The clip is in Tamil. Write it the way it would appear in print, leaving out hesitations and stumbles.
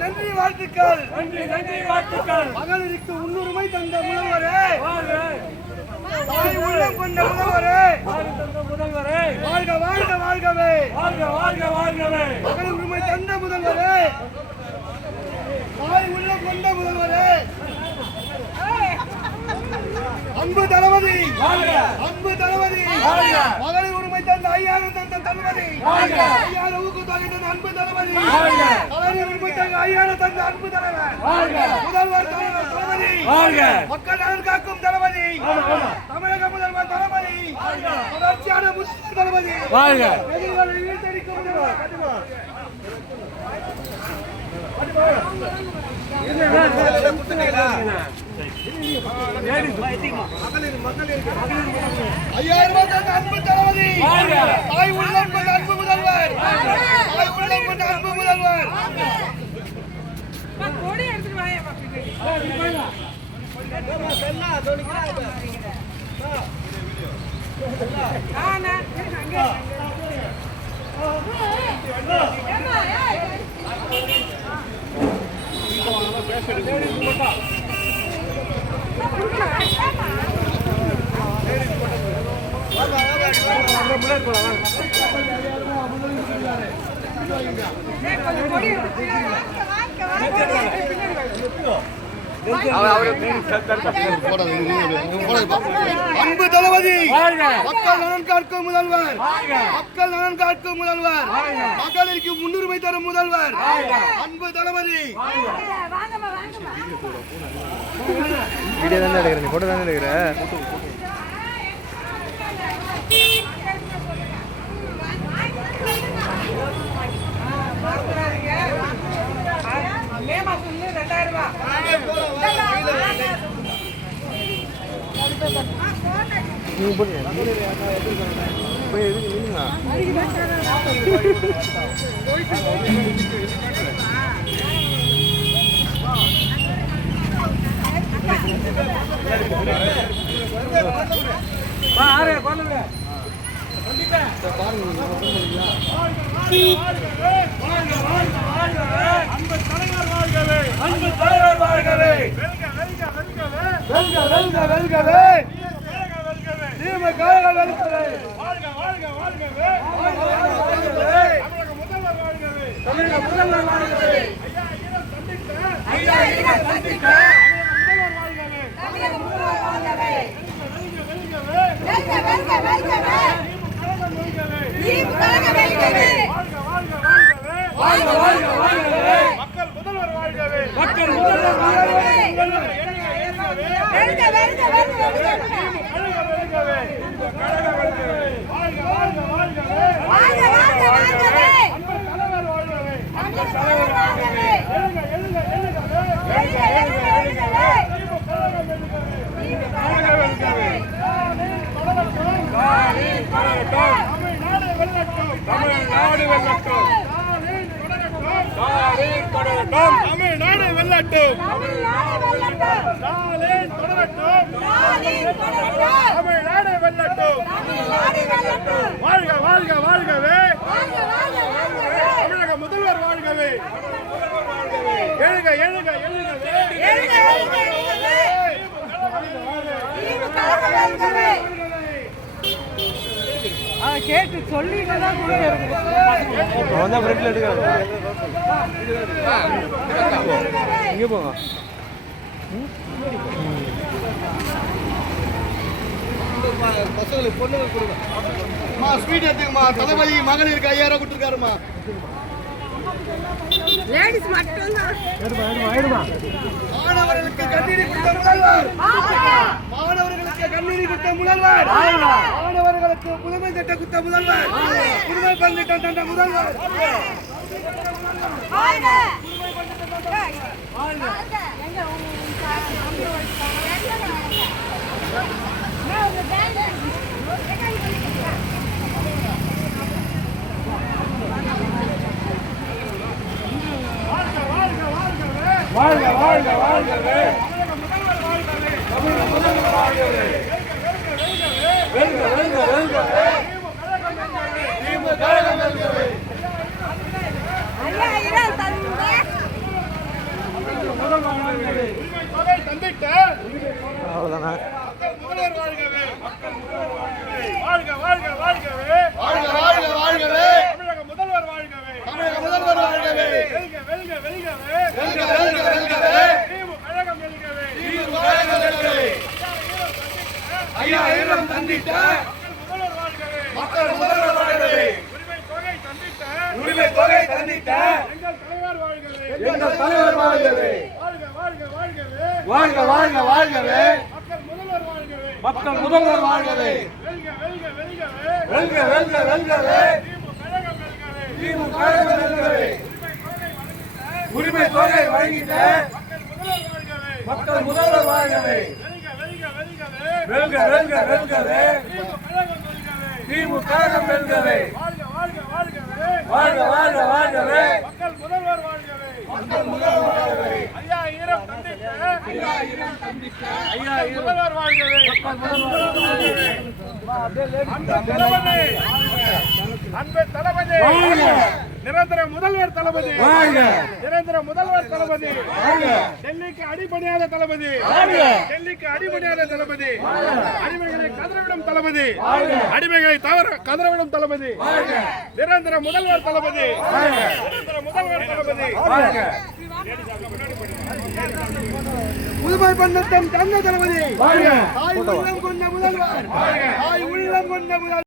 நன்றி வாழ்த்துக்கள். மகளிருக்கு முன்னுரிமை தந்த முதல்வரே, தாய் உள்ளம் கொண்ட முதல்வரே, வாழ்க வாழ்க வாழ்கவே. மகளிர் உரிமை தந்த முதல்வரே, தாய் உள்ளம் கொண்ட முதல்வரே, அன்பு தளபதி, அன்பு தளபதி, மகளிர் உரிமை தந்த 5000 தந்த தளபதி, 5000 ஊக்கத்தொகை தந்த அன்பு தளபதி, மகளிர் உரிமை தந்த 5000 தந்த அன்பு தலைவர், முதல்வர் தளபதி, மக்கள் நலன் காக்கும் தளபதி, தமிழக முதல்வர் தளபதி, தொடர்ச்சியான முஸ்லிம் தளபதி, எதிர்களை வீழ்த்தடிக்கும் அன்பு தளபதி, தாய் உள்ளம் கொண்ட அன்பு முதல்வர், தாய் உள்ளம் கொண்ட அன்பு முதல்வர். அன்பு தளபதி, மக்கள் நலன் காக்கும் முதல்வர், மக்கள் நலன் காக்கும் முதல்வர், மகளிருக்கு முன்னுரிமை தரும் முதல்வர், அன்பு தளபதி. வீடியோ தானே எடுக்கிறேன், போட்டோ தானே எடுக்கிறேன். நீங்க போடுங்க போய் எதுக்கு நில்லுங்க. தமிழ்நாடு வெல்லட்டும், தமிழ்நாடு வெல்லட்டும், வாழ்க வாழ்க வாழ்கவே தமிழக முதல் எழுக எழுக எழுகவே கேட்டு சொல்லிதான் இங்க போங்க பசங்களுக்கு பொண்ணுங்க கொடுங்க ஸ்வீட் எடுத்துக்கம்மா தளபதி மகளிருக்கு 5000 கொடுத்துருக்காருமா லேடிஸ் மட்டும் தான் மாணவர்களுக்கு கண்ணீர் கொடுத்த முதல்வர் மாணவர்களுக்கு கண்ணீர் கொடுத்த முதல்வர் மாணவர்களுக்கு புதுமை திட்ட கொடுத்த முதல்வர் புதுமை பள்ளிட்டம் தந்த முதல்வர் வாழ்க வாழ்க வாழ்கவே தமிழக முதல்வர் வாழ்கவே வெல்க வெல்க வெல்கவே திமுக கழகம் வெல்கவே அவ்வளவுதானா முதல்வர் வாழ்கவே வாழ்க வாழ்க வாழ்கவே வாழ்க வாழ்க வாழ்கவே தமிழக முதல்வர் வாழ்கவே தமிழக முதல்வர் வாழ்கவே வெல்க வெல்க வெல்கவே வெல்க வெல்க வெல்கவே திமுக கழகம் வெல்கவே திமுக கழகம் வெல்கவே ஐயா ஈரம் தந்திட்ட முதல்வர் வாழ்கவே மக்கள் முதல்வர் வாழ்கவே உரிமை தொகை தந்திட்ட எங்கள் தலைவர் வாழ்கவே எங்கள் தலைவர் வாழ்கவே வாழ்க வாழ்க வாழ்கவே வாழ்க வாழ்க வாழ்கவே மக்கள் முதல்வர் வாழ்கவே வெல்க வெல்க வெல்கவே வெல்க வெல்க வெல்கவே திமுக கழகம் வெல்கவே உரிமை தொகை வழங்கிட்ட மக்கள் முதல்வர் வாழ்கவே வெல்க வெல்க வெல்கவே திமுக கழகம் வெல்கவே வாழ்க வாழ்க வாழ்கவே மக்கள் முதல்வர் வாழ்கவே ஐயா ஈரம் தந்திட்ட ஐயா முதல்வர் வாழ்கவே அன்பு தளபதி நிரந்தர முதல்வர் தளபதி நிரந்தர முதல்வர் தளபதி டெல்லிக்கு அடிபணியாத தளபதி டெல்லிக்கு அடிபணியாத தளபதி அடிமைகளை கதறவிடும் தளபதி அடிமைகளை தவற கதறவிடும் தளபதி நிரந்தர முதல்வர் தளபதி நிரந்தர முதல்வர் தளபதி புதுமை பந்தத்தம் தந்த தளபதி தாய் உள்ளம் கொண்ட முதல்வர் தாய் உள்ளம் கொண்ட முதல்வர்